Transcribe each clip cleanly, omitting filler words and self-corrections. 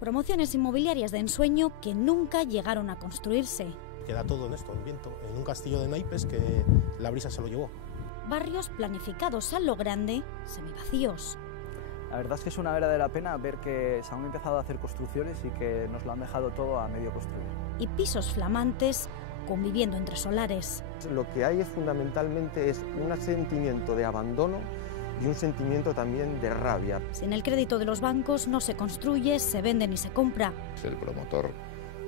Promociones inmobiliarias de ensueño que nunca llegaron a construirse. Queda todo en esto, en viento, en un castillo de naipes que la brisa se lo llevó. Barrios planificados a lo grande, semivacíos. La verdad es que es una verdadera pena ver que se han empezado a hacer construcciones y que nos lo han dejado todo a medio construir. Y pisos flamantes conviviendo entre solares. Lo que hay fundamentalmente es un sentimiento de abandono y un sentimiento también de rabia. Sin el crédito de los bancos no se construye, se vende ni se compra. El promotor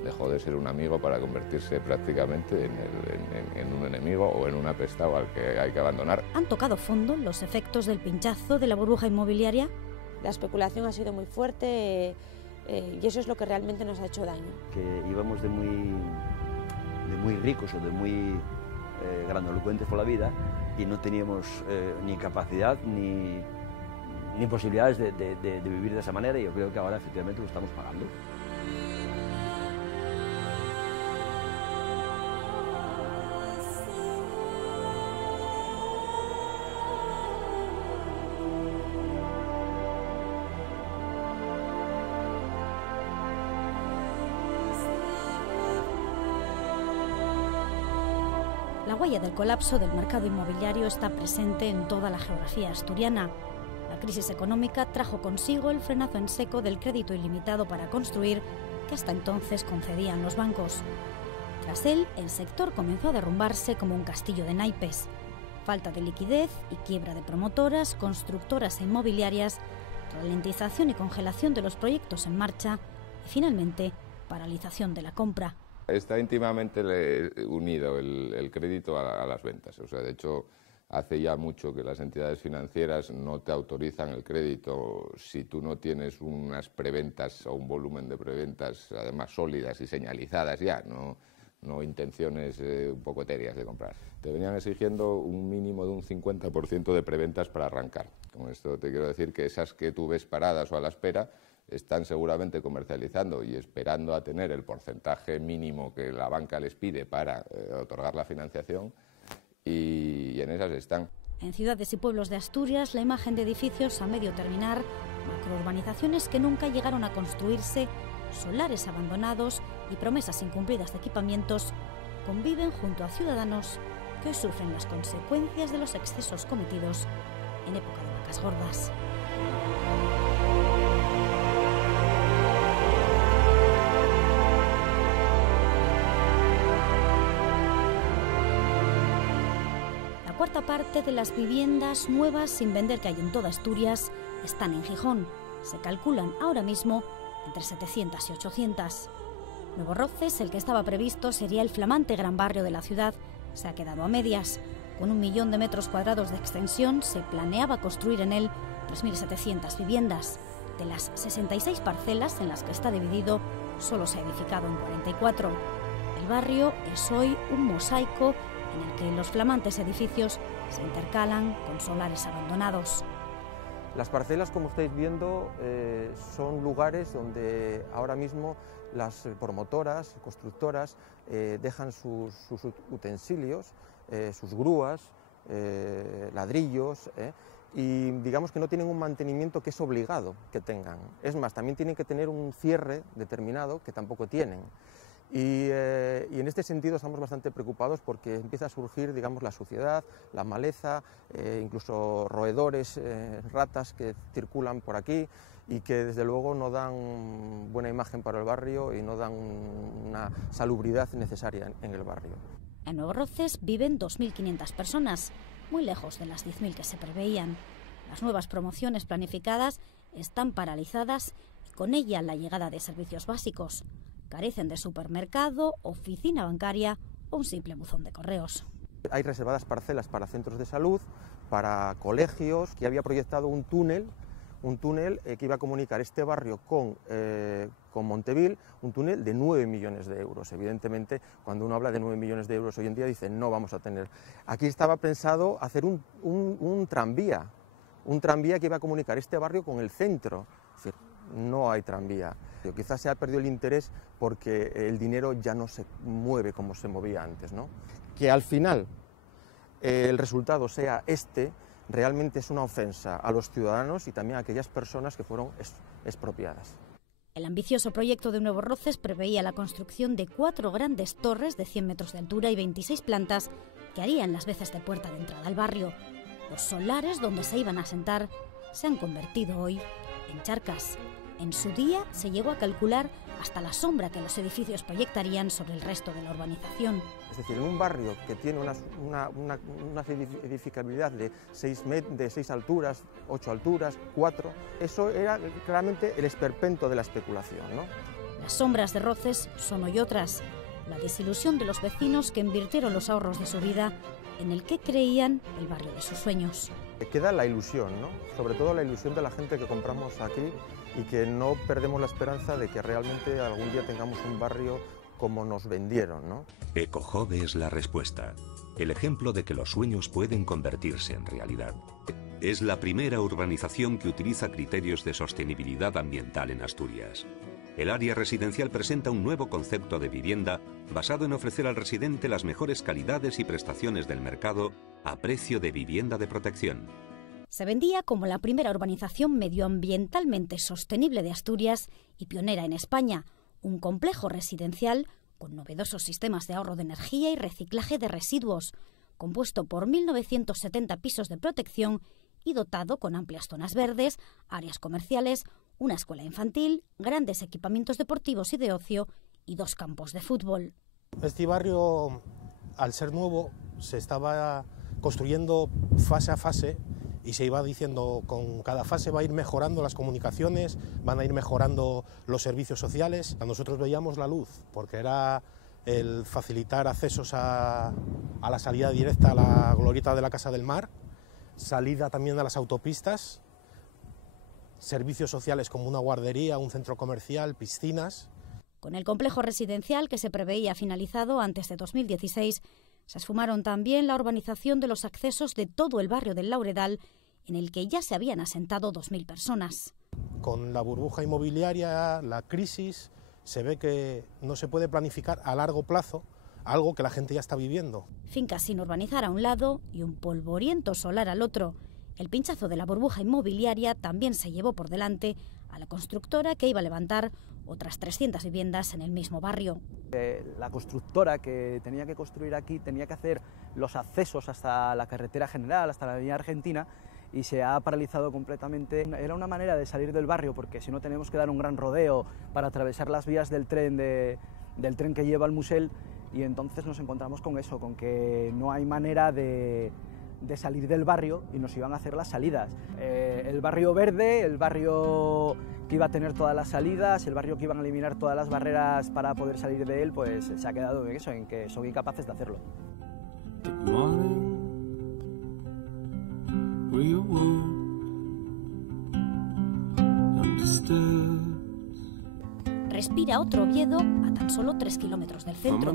dejó de ser un amigo para convertirse prácticamente en un enemigo o en un apestado al que hay que abandonar. ¿Han tocado fondo los efectos del pinchazo de la burbuja inmobiliaria? La especulación ha sido muy fuerte y eso es lo que realmente nos ha hecho daño. Que íbamos de muy ricos o de muy grandilocuentes por la vida y no teníamos ni capacidad ni posibilidades de vivir de esa manera, y yo creo que ahora efectivamente lo estamos pagando. La huella del colapso del mercado inmobiliario está presente en toda la geografía asturiana. La crisis económica trajo consigo el frenazo en seco del crédito ilimitado para construir que hasta entonces concedían los bancos. Tras él, el sector comenzó a derrumbarse como un castillo de naipes. Falta de liquidez y quiebra de promotoras, constructoras e inmobiliarias, ralentización y congelación de los proyectos en marcha y, finalmente, paralización de la compra. Está íntimamente unido el crédito a las ventas. O sea, de hecho, hace ya mucho que las entidades financieras no te autorizan el crédito si tú no tienes unas preventas o un volumen de preventas además sólidas y señalizadas ya, no intenciones un poco etéreas de comprar. Te venían exigiendo un mínimo de un 50% de preventas para arrancar. Con esto te quiero decir que esas que tú ves paradas o a la espera están seguramente comercializando y esperando a tener el porcentaje mínimo que la banca les pide para otorgar la financiación, y en esas están. En ciudades y pueblos de Asturias, la imagen de edificios a medio terminar, macrourbanizaciones que nunca llegaron a construirse, solares abandonados y promesas incumplidas de equipamientos conviven junto a ciudadanos que hoy sufren las consecuencias de los excesos cometidos en época de vacas gordas. La cuarta parte de las viviendas nuevas sin vender que hay en toda Asturias están en Gijón. Se calculan ahora mismo entre 700 y 800. Nuevo Roces, el que estaba previsto, sería el flamante gran barrio de la ciudad. Se ha quedado a medias. Con 1 millón de metros cuadrados de extensión, se planeaba construir en él 3.700 viviendas. De las 66 parcelas en las que está dividido, solo se ha edificado en 44. El barrio es hoy un mosaico en el que los flamantes edificios se intercalan con solares abandonados. Las parcelas, como estáis viendo, son lugares donde ahora mismo las promotoras, constructoras, dejan sus utensilios, sus grúas, ladrillos, y digamos que no tienen un mantenimiento que es obligado que tengan. Es más, también tienen que tener un cierre determinado que tampoco tienen. Y en este sentido estamos bastante preocupados porque empieza a surgir, digamos, la suciedad, la maleza, incluso roedores, ratas que circulan por aquí y que desde luego no dan buena imagen para el barrio y no dan una salubridad necesaria en el barrio. En Nuevo Roces viven 2.500 personas, muy lejos de las 10.000 que se preveían. Las nuevas promociones planificadas están paralizadas y con ella la llegada de servicios básicos. Carecen de supermercado, oficina bancaria o un simple buzón de correos. Hay reservadas parcelas para centros de salud, para colegios, que había proyectado un túnel que iba a comunicar este barrio con Montevil, un túnel de 9 millones de euros. Evidentemente, cuando uno habla de 9 millones de euros hoy en día, dice no vamos a tener. Aquí estaba pensado hacer un tranvía que iba a comunicar este barrio con el centro. Es decir, no hay tranvía. Quizás se ha perdido el interés porque el dinero ya no se mueve como se movía antes, ¿no? Que al final el resultado sea realmente es una ofensa a los ciudadanos y también a aquellas personas que fueron expropiadas. El ambicioso proyecto de Nuevos Roces preveía la construcción de 4 grandes torres de 100 metros de altura y 26 plantas que harían las veces de puerta de entrada al barrio. Los solares donde se iban a asentar se han convertido hoy en charcas. En su día se llegó a calcular hasta la sombra que los edificios proyectarían sobre el resto de la urbanización. Es decir, en un barrio que tiene una edificabilidad de 6 alturas, 8 alturas, 4, eso era claramente el esperpento de la especulación, ¿no? Las sombras de Roces son hoy otras. La desilusión de los vecinos que invirtieron los ahorros de su vida en el que creían el barrio de sus sueños. Queda la ilusión, ¿no? Sobre todo la ilusión de la gente que compramos aquí y que no perdemos la esperanza de que realmente algún día tengamos un barrio como nos vendieron, ¿no? Ecojob es la respuesta, el ejemplo de que los sueños pueden convertirse en realidad. Es la primera urbanización que utiliza criterios de sostenibilidad ambiental en Asturias. El área residencial presenta un nuevo concepto de vivienda basado en ofrecer al residente las mejores calidades y prestaciones del mercado a precio de vivienda de protección. Se vendía como la primera urbanización medioambientalmente sostenible de Asturias y pionera en España, un complejo residencial con novedosos sistemas de ahorro de energía y reciclaje de residuos, compuesto por 1.970 pisos de protección y dotado con amplias zonas verdes, áreas comerciales, una escuela infantil, grandes equipamientos deportivos y de ocio y 2 campos de fútbol. Este barrio, al ser nuevo, se estaba construyendo fase a fase y se iba diciendo con cada fase va a ir mejorando las comunicaciones, van a ir mejorando los servicios sociales. Nosotros veíamos la luz porque era el facilitar accesos a la salida directa a la glorieta de la Casa del Mar, salida también a las autopistas, servicios sociales como una guardería, un centro comercial, piscinas. Con el complejo residencial que se preveía finalizado antes de 2016, se esfumaron también la urbanización de los accesos de todo el barrio del Lauredal, en el que ya se habían asentado 2.000 personas. Con la burbuja inmobiliaria, la crisis, se ve que no se puede planificar a largo plazo algo que la gente ya está viviendo. Fincas sin urbanizar a un lado y un polvoriento solar al otro. El pinchazo de la burbuja inmobiliaria también se llevó por delante a la constructora que iba a levantar otras 300 viviendas en el mismo barrio. La constructora que tenía que construir aquí tenía que hacer los accesos hasta la carretera general, hasta la avenida Argentina, y se ha paralizado completamente. Era una manera de salir del barrio, porque si no tenemos que dar un gran rodeo para atravesar las vías del tren que lleva al Musel, y entonces nos encontramos con eso, con que no hay manera de salir del barrio y nos iban a hacer las salidas. El barrio verde, el barrio que iba a tener todas las salidas, el barrio que iban a eliminar todas las barreras para poder salir de él, pues se ha quedado en eso, en que son incapaces de hacerlo. Respira otro Oviedo a tan solo 3 kilómetros del centro.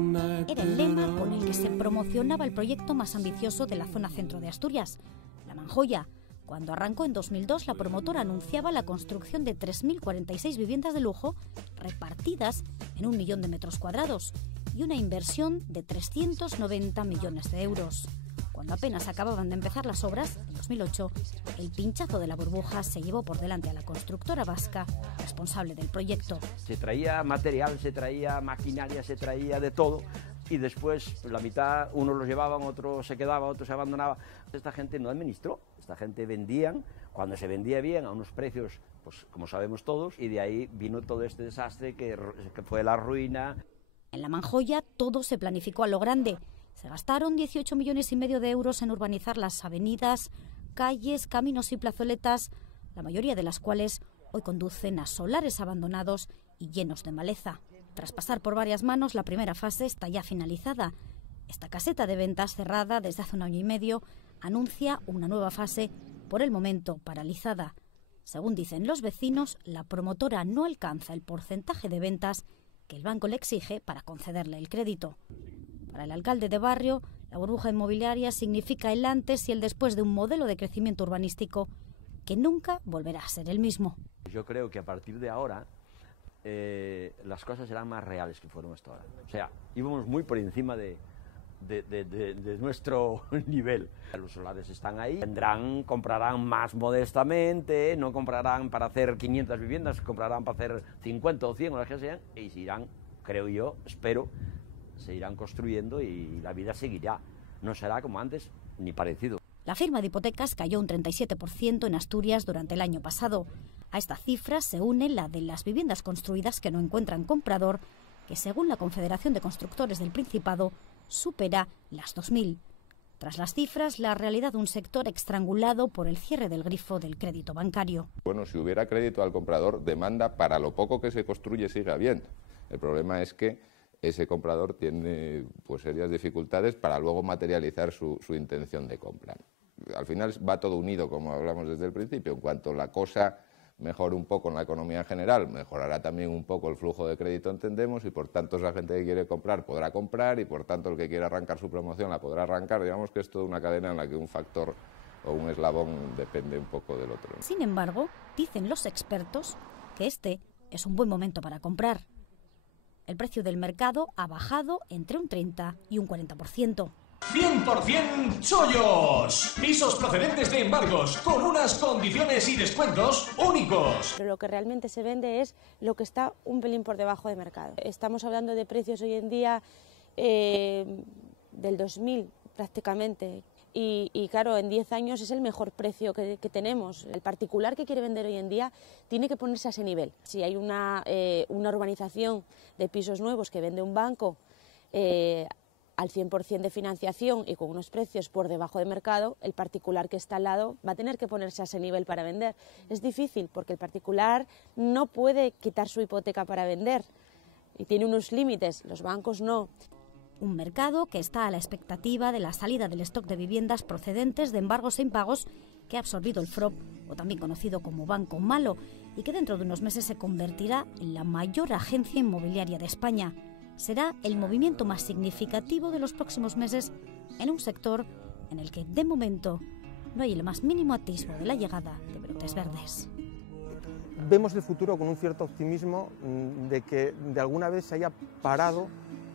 Era el lema con el que se promocionaba el proyecto más ambicioso de la zona centro de Asturias, La Manjoya. Cuando arrancó en 2002, la promotora anunciaba la construcción de 3.046 viviendas de lujo repartidas en 1 millón de metros cuadrados y una inversión de 390 millones de euros. Cuando apenas acababan de empezar las obras, en 2008, el pinchazo de la burbuja se llevó por delante a la constructora vasca responsable del proyecto. Se traía material, se traía maquinaria, se traía de todo, y después la mitad, unos los llevaban, otros se quedaban, otros se abandonaban. Esta gente no administró, esta gente vendían, cuando se vendía bien, a unos precios, pues como sabemos todos, y de ahí vino todo este desastre que fue la ruina. En La Manjoya todo se planificó a lo grande. Se gastaron 18,5 millones de euros en urbanizar las avenidas, calles, caminos y plazoletas, la mayoría de las cuales hoy conducen a solares abandonados y llenos de maleza. Tras pasar por varias manos, la primera fase está ya finalizada. Esta caseta de ventas, cerrada desde hace 1 año y medio, anuncia una nueva fase, por el momento paralizada. Según dicen los vecinos, la promotora no alcanza el porcentaje de ventas que el banco le exige para concederle el crédito. Para el alcalde de barrio, la burbuja inmobiliaria significa el antes y el después de un modelo de crecimiento urbanístico que nunca volverá a ser el mismo. Yo creo que a partir de ahora las cosas serán más reales que fueron hasta ahora. O sea, íbamos muy por encima de de nuestro nivel. Los solares están ahí, comprarán más modestamente, no comprarán para hacer 500 viviendas, comprarán para hacer 50 o 100 o las que sean, y se irán, creo yo, espero, se irán construyendo y la vida seguirá. No será como antes, ni parecido. La firma de hipotecas cayó un 37% en Asturias durante el año pasado. A esta cifra se une la de las viviendas construidas que no encuentran comprador, que según la Confederación de Constructores del Principado supera las 2.000. Tras las cifras, la realidad de un sector estrangulado por el cierre del grifo del crédito bancario. Bueno, si hubiera crédito al comprador, demanda para lo poco que se construye sigue habiendo. El problema es que ese comprador tiene pues serias dificultades para luego materializar su intención de compra. Al final va todo unido, como hablamos desde el principio. En cuanto la cosa mejore un poco en la economía general, mejorará también un poco el flujo de crédito, entendemos, y por tanto esa gente que quiere comprar podrá comprar y por tanto el que quiere arrancar su promoción la podrá arrancar. Digamos que es toda una cadena en la que un factor o un eslabón depende un poco del otro. Sin embargo, dicen los expertos que este es un buen momento para comprar. El precio del mercado ha bajado entre un 30 y un 40%. 100% chollos. Pisos procedentes de embargos con unas condiciones y descuentos únicos. Pero lo que realmente se vende es lo que está un pelín por debajo de mercado. Estamos hablando de precios hoy en día del 2000 prácticamente. Y claro, en 10 años es el mejor precio que tenemos. El particular que quiere vender hoy en día tiene que ponerse a ese nivel. Si hay una urbanización de pisos nuevos que vende un banco al 100% de financiación y con unos precios por debajo de mercado, el particular que está al lado va a tener que ponerse a ese nivel para vender. Es difícil porque el particular no puede quitar su hipoteca para vender y tiene unos límites, los bancos no. Un mercado que está a la expectativa de la salida del stock de viviendas procedentes de embargos e impagos que ha absorbido el FROB, o también conocido como Banco Malo, y que dentro de unos meses se convertirá en la mayor agencia inmobiliaria de España. Será el movimiento más significativo de los próximos meses en un sector en el que, de momento, no hay el más mínimo atisbo de la llegada de brotes verdes. Vemos el futuro con un cierto optimismo de que de alguna vez se haya parado,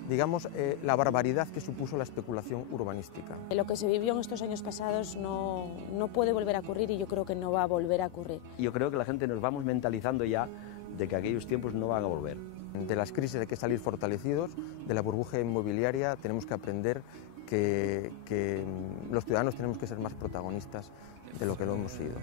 digamos, la barbaridad que supuso la especulación urbanística. Lo que se vivió en estos años pasados no puede volver a ocurrir y yo creo que no va a volver a ocurrir. Yo creo que la gente nos vamos mentalizando ya de que aquellos tiempos no van a volver. De las crisis hay que salir fortalecidos, de la burbuja inmobiliaria tenemos que aprender que los ciudadanos tenemos que ser más protagonistas de lo que lo hemos sido.